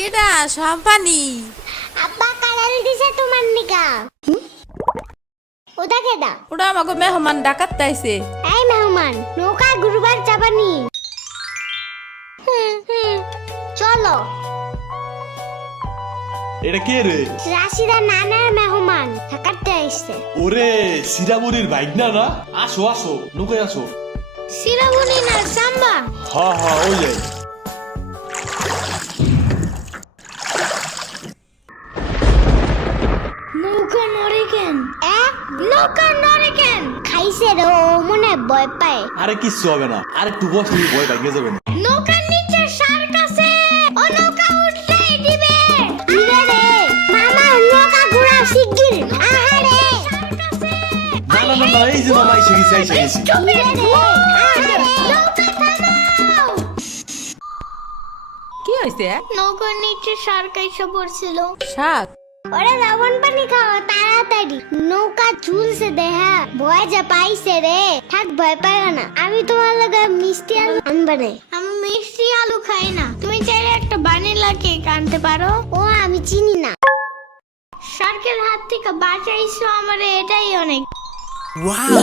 কেডা সম্পানি? আব্বা কারাল দিছে তোমার নিকা। ওটা কেডা? ওটা আমাকে মেহমান ডাকাত তাইছে। এই মেহমান, নৌকা গুরুবার যাবানি। চলো। এটা কে রে? রাশিদা নানার মেহমান থাকাতে আইছে। ওরে সিরামুরির বাইক না না? আসো আসো, নৌকায় আসো। সিরাবুনি না সাম্বা। হ্যাঁ হ্যাঁ ওই যাই। নৌকা নড়ে কেন? নৌকা নড়ে কেন? খাইছে রে, ও মনে ভয় পায়। আরে কিচ্ছু হবে না, আরে একটু বস, তুমি ভয় ভাঙিয়ে যাবে না। নৌকার নিচে শার্ক আছে, ও নৌকা উঠতেই দিবে। দিবে রে মামা, নৌকা ঘোরা শিগগির। আহারে শার্ক আছে। না না না না, এই যে মামা এসে গেছে এসে গেছে। দিবে রে আহারে, নৌকা থামাও। কি হইছে? নৌকার নিচে শার্ক এসে পড়ছিল। শাক? ওরে লবণ পানি খাও তাড়াতাড়ি, নৌকা ঝুলছে দেহা। ভয় যা পাইছে রে, থাক ভয় পাইও না। আমি তোমার লগে মিষ্টি আলু আনবা না। আমি মিষ্টি আলু খাই না। তুমি চাইলে একটা ভ্যানিলা কেক আনতে পারো। ও আমি চিনি না। শার্কের হাত থেকে বাঁচাইছো আমারে, এটাই অনেক। ওয়াও!